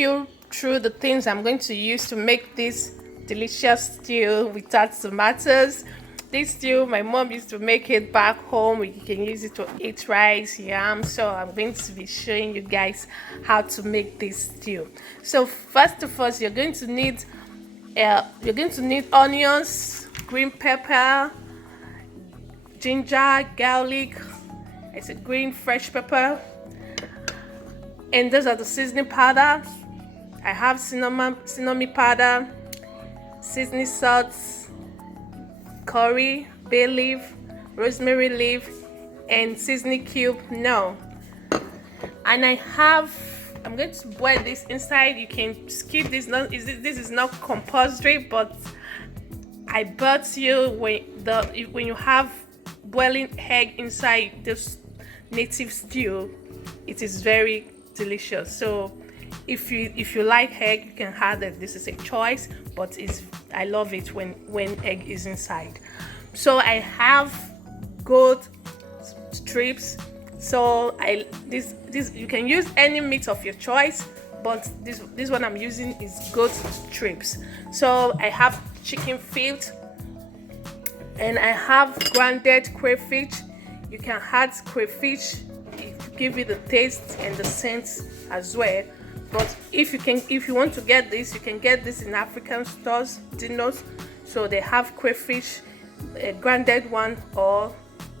you through the things I'm going to use to make this delicious stew without tomatoes. This stew, my mom used to make it back home. You can use it to eat rice, yam. So I'm going to be showing you guys how to make this stew. So first of all, you're going to need onions, green pepper, ginger, garlic. It's a green fresh pepper, and those are the seasoning powders. I have cinnamon powder, seasoning salt, curry, bay leaf, rosemary leaf, and seasoning cube. No, and I'm going to boil this inside. You can skip this. This is not compulsory, but I bet you when you have boiling egg inside this native stew, it is very delicious. So if you like egg, you can have it. This is a choice, but I love it when egg is inside. So I have goat strips. So this you can use any meat of your choice, but this one I'm using is goat strips. So I have chicken feet, and I have grounded crayfish. You can add crayfish to give it the taste and the scent as well. But if you want to get this, you can get this in African stores, dinners. So they have crayfish, a grounded one or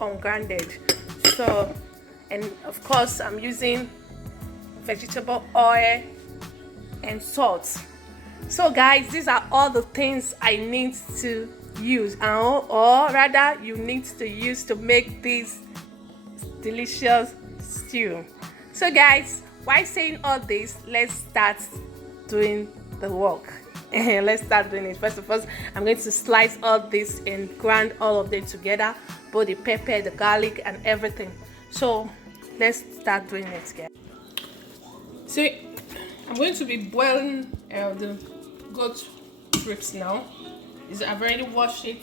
ungrounded. So, and of course I'm using vegetable oil and salt. So guys, these are all the things I need to use, or rather you need to use to make this delicious stew. So guys, while saying all this, let's start doing the work. Let's start doing it. First of all, I'm going to slice all this and grind all of them together, both the pepper, the garlic, and everything. So let's start doing it, guys. So I'm going to be boiling the goat strips now. I've already washed it.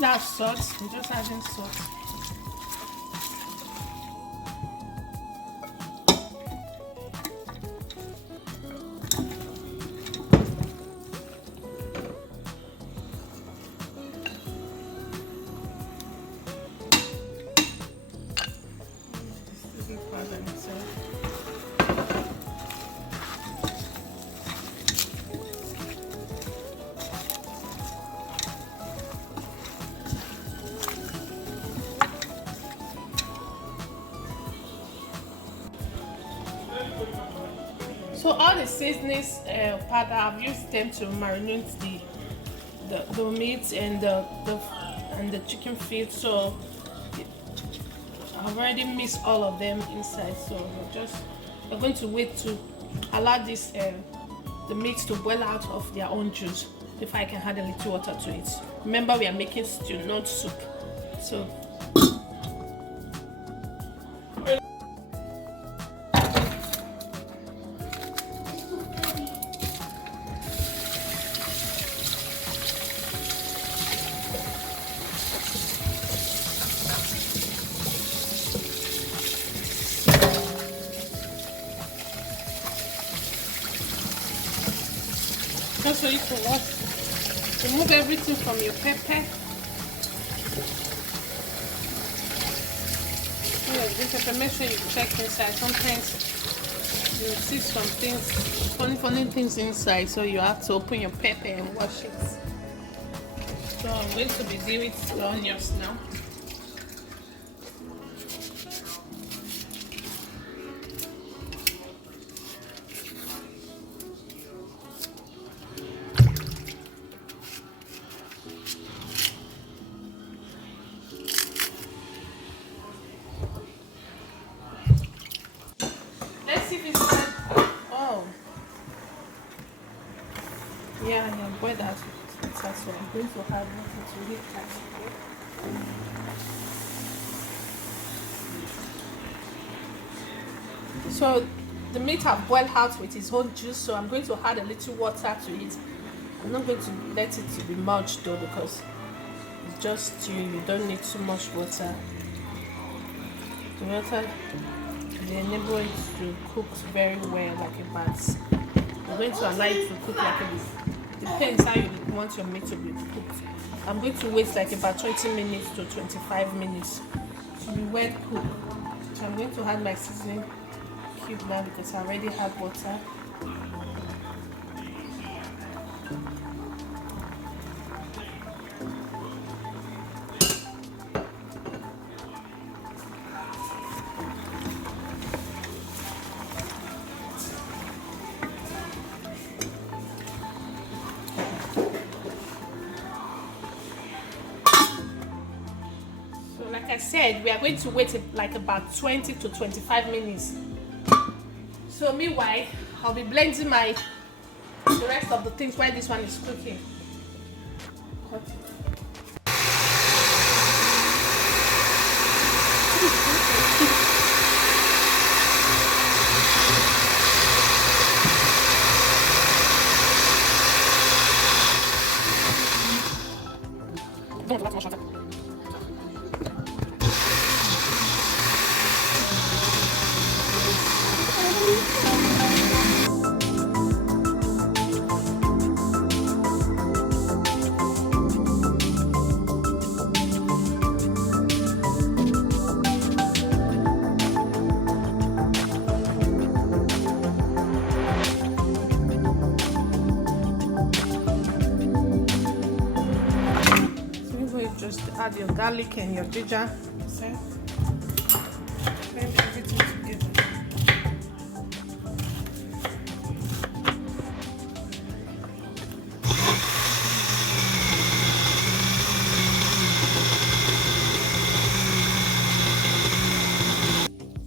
That's salt. I'm just adding salt. So all the seasonings powder, I've used them to marinate the meat and the chicken feet. So I've already mixed all of them inside. So we're going to wait to allow this the meat to boil out of their own juice before I can add a little water to it. Remember, we are making stew, not soup. So just so you can remove everything from your pepper. Make sure you check inside. Sometimes you see some things, funny things inside, so you have to open your pepper and wash it. So I'm going to be dealing with the onions now. boil that water, so I'm going to add water to it. So the meat have boiled out with its own juice, so I'm going to add a little water to it. I'm not going to let it to be much though, because it's just stew. You don't need too much water. The water will enable it to cook very well, like a bass. I'm going to allow it to cook like a this. Depends how you want your meat to be cooked. I'm going to wait like about 20 minutes to 25 minutes to be well cooked. So I'm going to add my seasoning cube now because I already have water. Like I said, we are going to wait like about 20 to 25 minutes. So meanwhile, I'll be blending the rest of the things while this one is cooking. Just add your garlic and your ginger. So, blend everything together.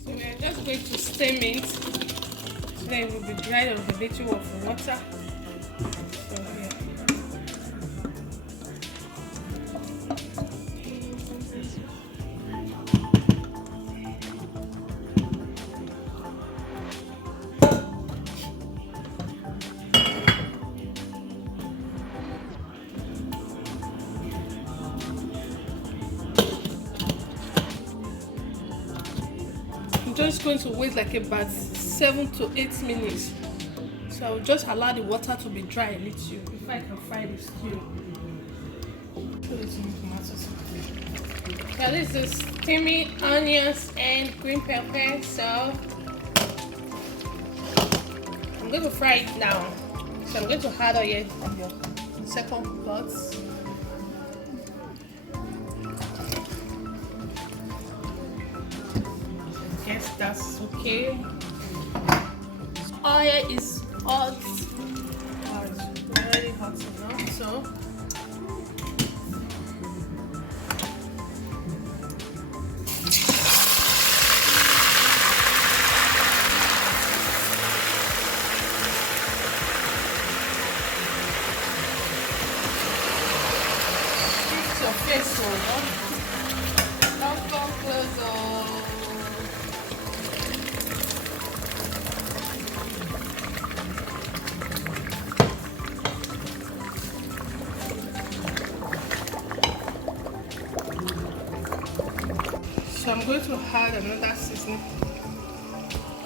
So we are just going to steam it. So then it will be dried on a little of water. So yeah. Just going to wait like about 7 to 8 minutes. So I'll just allow the water to be dry a little before I can fry the stew. Yeah, this is steamy onions and green pepper. So I'm going to fry it now. So I'm going to add oil on your second pot. Yes, that's okay. Oil is hot. Oh, it's already hot enough, so shift your face, so don't come closer. So I'm going to add another seasoning.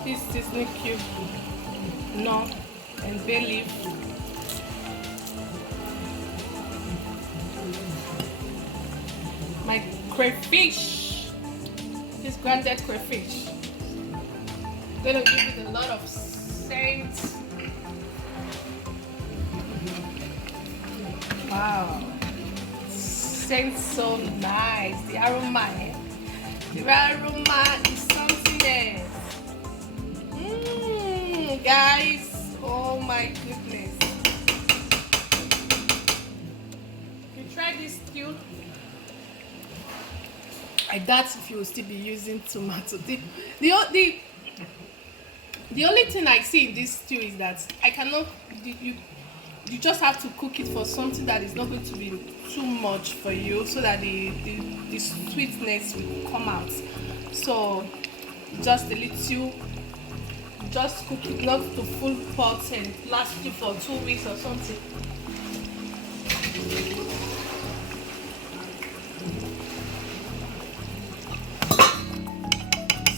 This seasoning cube, nut and bay leaf. My crayfish, this grounded crayfish. I'm gonna give it a lot of scent. Wow, scents so nice. The aroma is something else. Guys, oh my goodness. If you try this stew, I doubt if you will still be using tomato. The only thing I see in this stew is that I cannot, you just have to cook it for something that is not going to be too much for you, so that the sweetness will come out. So just a little, just cook it not to full pot and last you for 2 weeks or something.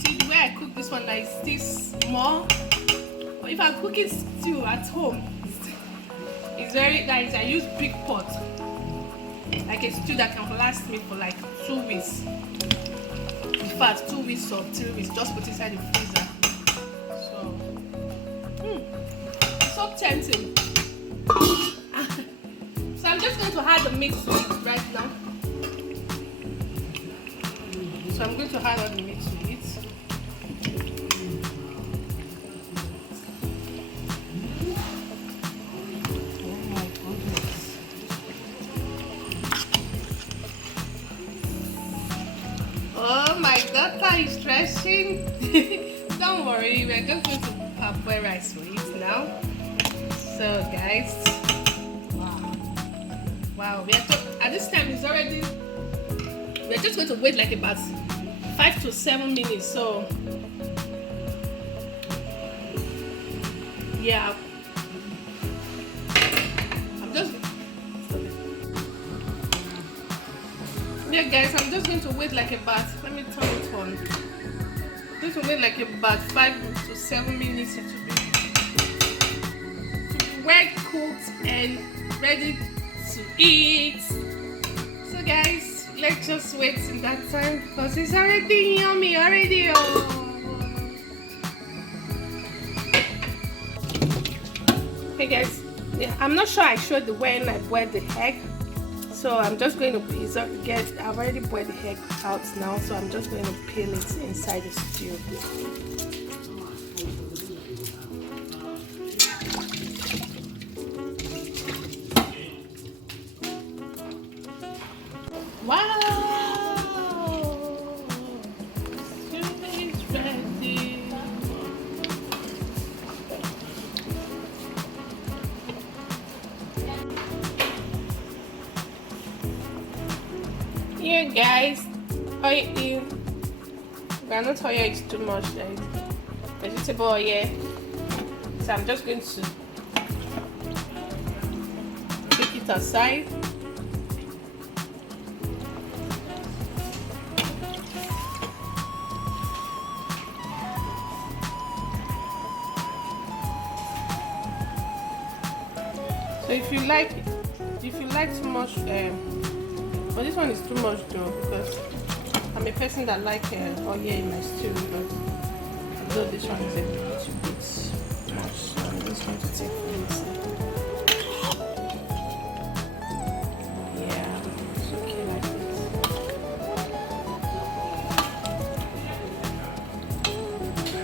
See the way I cook this one, like this small, but if I cook it still at home, it's very nice. I use big pot, like a stew that can last me for like 2 weeks. In fact, 2 weeks or 3 weeks. Just put inside the freezer. So, so tempting. So I'm just going to add the meat to it right now. So I'm going to add all the meat to it. Oh, my daughter is stretching. Don't worry, we're just going to parboil rice for it now. So guys, wow, at this time it's already, we're just going to wait like about 5 to 7 minutes. So yeah, guys, I'm just going to wait like about, let me turn it on. Just to wait like about 5 to 7 minutes to be well cooked and ready to eat. So guys, let's just wait in that time because it's already yummy already. Oh. Hey guys, I'm not sure I showed the when I boiled the egg. So I'm just going to I've already boiled the egg out now, so I'm just going to peel it inside the stew. Wow! Stew is ready. Here guys, oil. Granite oil is too much, like vegetable oil. So I'm just going to take it aside. So if you like too much, but this one is too much though, because I'm a person that like oil in my stew, but although this one is a little bit much, so I'm just going to take it. Yeah, it's okay like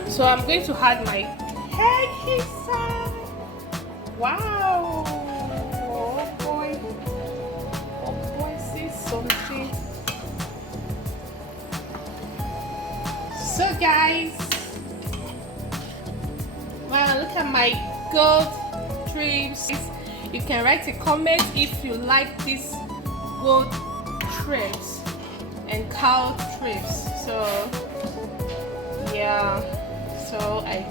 this. So I'm going to add my egg inside. Wow! Something. So guys, wow, look at my gold trips. You can write a comment if you like these gold trips and cow trips. So yeah, so I'm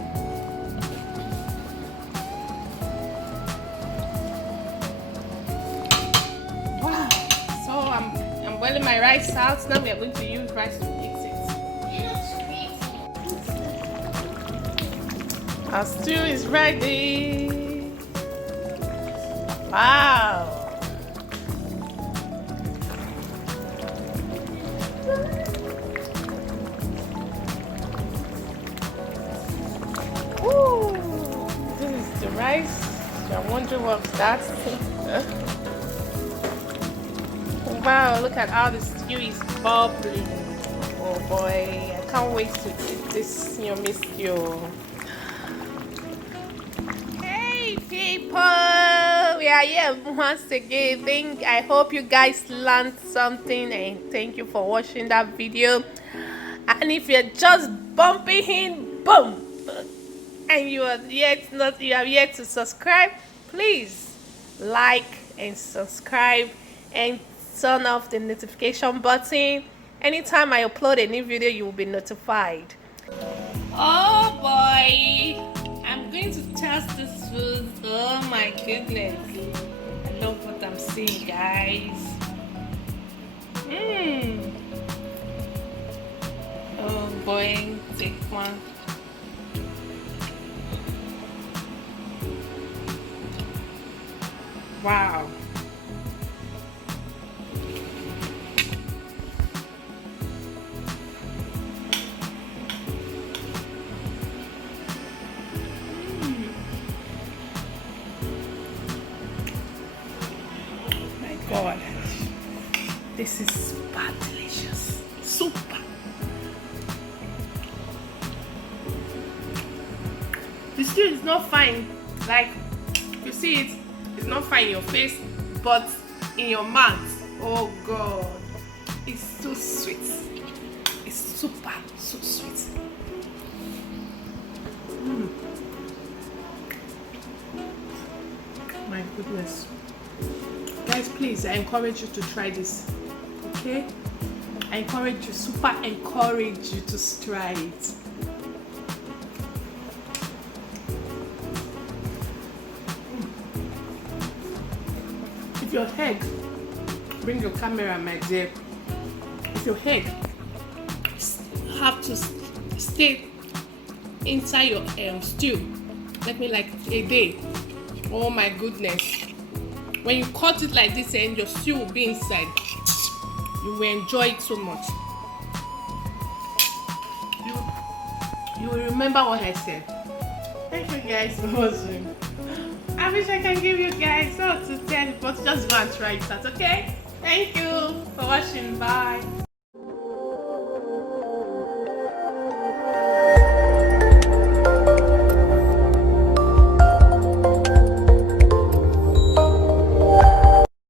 boiling my rice out. Now we are going to use rice to mix it. Our stew is ready. Wow. Ooh, this is the rice. You're wondering what's that? Wow, look at how the stew is bubbling. Oh boy, I can't wait to eat this yummy stew. Hey people, we are here once again. I hope you guys learned something, and thank you for watching that video. And if you're just bumping in, boom, and you have yet to subscribe, please like and subscribe and turn off the notification button. Anytime I upload a new video, you will be notified. Oh boy, I'm going to test this food. Oh my goodness, I love what I'm seeing, guys. Oh boy, take one. Wow. My God, this is super delicious. Super. The stew is not fine, like you see it, it's not fine in your face, but in your mouth, oh God, it's so sweet. It's super, so sweet. My goodness. Guys, please, I encourage you to try this, okay? I encourage you, super encourage you to try it. If your head, bring your camera, my dear. If your head have to stay inside your stew, let me like a day. Oh my goodness! When you cut it like this and your stew will be inside, you will enjoy it so much. You will remember what I said. Thank you guys for watching. I wish I can give you guys so to tell, but just go and try it out, okay? Thank you for watching. Bye.